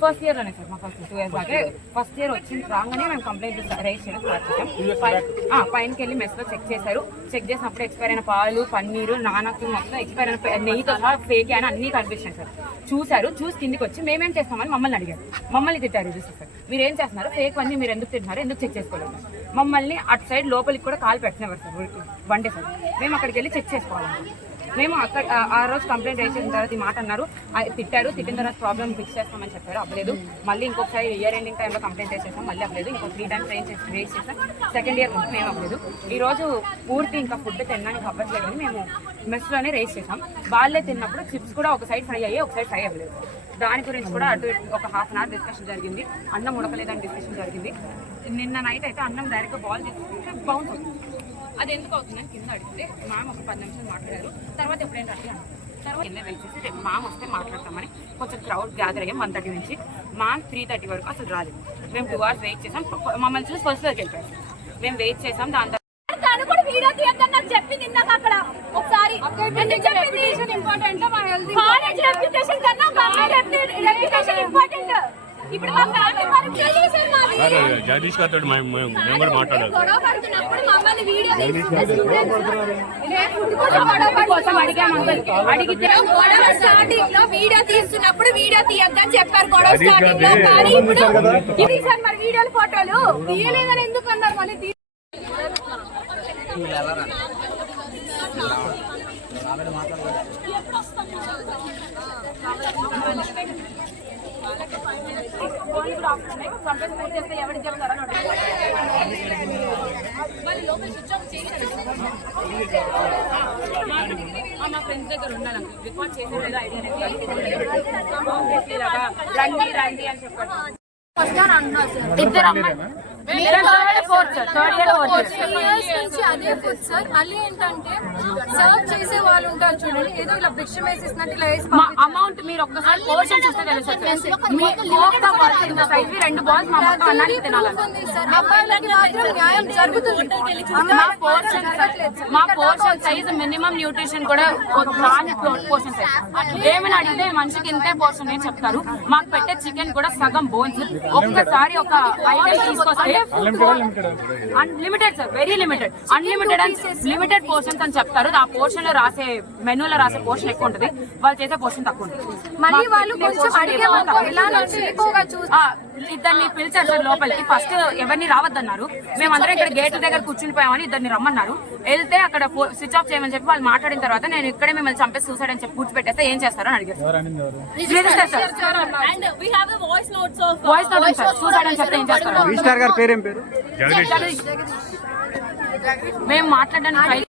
First year లోనే sir మా first 2 years బాగా ఫస్ట్ ఇయర్ వచ్చింది రాగానే మేము కంప్లైంట్ రైజ్ చేయడం స్టార్ట్ చేసాం. పైనకి వెళ్ళి మెస్ లో చెక్ చేశారు. చెక్ చేసినప్పుడు ఎక్స్పైర్ అయిన పాలు, పన్నీరు, నానకి మొత్తం ఎక్స్పైర్ అయిన నెయ్యితో సహా ఫేక్ అని అన్ని కనిపించాయి సార్. చూసారు, చూసి కిందికి వచ్చి మేమేం చేస్తామని మమ్మల్ని అడిగారు. మమ్మల్ని తిట్టారు సార్, మీరు ఏం చేస్తున్నారు, ఫేక్ అన్ని మీరు ఎందుకు తింటున్నారు, ఎందుకు చెక్ చేసుకోలేదు. మమ్మల్ని అటు సైడ్ లోపలికి కూడా కాల్ పెట్టినవారు సార్ వన్ డే సార్. మేము అక్కడికి వెళ్ళి చెక్ చేసుకోవాలి. మేము అక్కడ ఆ రోజు కంప్లైంట్ రైజ్ చేసిన తర్వాత ఈ మాట అన్నారు, తిట్టారు. తిట్టిన తర్వాత ప్రాబ్లమ్ ఫిక్స్ చేస్తామని చెప్పారు, అవ్వలేదు. మళ్ళీ ఇంకొకసారి ఇయర్ ఎండింగ్ టైంలో కంప్లైంట్ రైజ్ చేసాం, మళ్ళీ అవ్వలేదు. ఇంకో 3 times రైజ్ చేసాం. సెకండ్ ఇయర్ మొత్తం మేము అవ్వలేదు. ఈ రోజు పూర్తి ఇంకా ఫుడ్ తినడానికి అవ్వట్లేదు అని మేము మెస్లోనే రైజ్ చేసాం. వాళ్ళే తిన్నప్పుడు చిప్స్ కూడా ఒక సైడ్ ఫ్రై అయ్యి ఒక సైడ్ ఫ్రై అవ్వలేదు. దాని గురించి కూడా అటు ఒక 1/2 hour డిస్కషన్ జరిగింది. అన్నం ఉడకలేదని డిస్కషన్ జరిగింది. నిన్న నైట్ అయితే అన్నం డైరెక్ట్గా బాల్ చేసుకుంటే బౌన్స్ అవుతుంది. అది ఎందుకు అవుతుందని కింద అడిగితే మ్యామ్ ఒక 10 నిమిషాలు మాట్లాడారు. తర్వాత ఎప్పుడైనా రండి అన్నారు. తర్వాత కింద వెయిట్ చేసి రేపు మ్యామ్ వస్తే మాట్లాడతామని కొంచెం క్రౌడ్ గ్యాదర్ అయ్యాం. 1:30 నుంచి మ్యామ్ 3:30 వరకు అసలు రాలేదు. మేము 2 hours వెయిట్ చేసాం. మమ్మల్ని చూసి ఫస్ట్ లోకి వెళ్ళిపోయారు. మేము వెయిట్ చేసాం. దాని తర్వాత జగదీష్ గారితో మేము కూడా మాట్లాడాలి. అడిగితే స్టార్టింగ్ లో వీడియో తీస్తున్నప్పుడు వీడియో తీయొద్దని చెప్పారు. గొడవ స్టార్టింగ్ లో కానీ ఇప్పుడు సార్ మరి వీడియోలు ఫోటోలు తీయలేదని ఎందుకు అన్నారు? మళ్ళీ ఎవరికి చెప్తారని మా ఫ్రెండ్స్ దగ్గర ఉన్నాను. రికార్డ్ చేసేది ఐడియా రండి రండి అని చెప్పారు. ఇద్దరు అదే ఫుడ్ సార్. మళ్ళీ ఏంటంటే సర్వ్ చేసే వాళ్ళు ఉంటారు చూడండి, ఏదో ఇలా భిక్ష వేసిస్తున్నట్టు ఇలా వేసి అమౌంట్ మీరు ఒక్కసారి పోర్షన్ చూస్తే తెలుసు. 2 balls మా మొత్తం అన్నానికి తినాలి. అబ్బాయిలకి మాత్రం న్యాయం జరుగుతుంది. మా పోర్షన్ సైజ్ మినిమం న్యూట్రిషన్ కూడా పోర్షన్ సైజ్ ఏమైనా అడిగితే మనిషికి ఇంతే పోర్షన్ అని చెప్తారు. మాకు పెట్టే చికెన్ కూడా సగం బోన్స్. ఒక్కసారి ఒక ఐటమ్ తీసుకొస్తే unlimited sir, very limited. Unlimited and limited portions అని చెప్తారు. ఆ పోర్షన్ లో రాసే మెనూలో రాసే పోర్షన్ ఎక్కువ ఉంటుంది, వాళ్ళు చేసే పోర్షన్ తక్కువ ఉంటుంది. మళ్ళీ వాళ్ళు ఇద్దరిని పిలిచారు సార్ లోపలికి. ఫస్ట్ ఎవరిని రావద్దన్నారు. మేమందరం ఇక్కడ గేట్ దగ్గర కూర్చునిపోయామని ఇద్దరిని రమ్మన్నారు. వెళ్తే అక్కడ స్విచ్ ఆఫ్ చేయమని చెప్పి వాళ్ళు మాట్లాడిన తర్వాత నేను ఇక్కడే మిమ్మల్ని చంపేసి సూసైడ్ అని చెప్పి కూర్చోబెట్టేస్తే ఏం చేస్తారో అని అడిగారు. వాయిస్ నోట్ సార్, సూసైడ్ అని చెప్తే ఏం చేస్తారు? రిజిస్టర్ గారి పేరేం పేరు? మేము మాట్లాడడానికి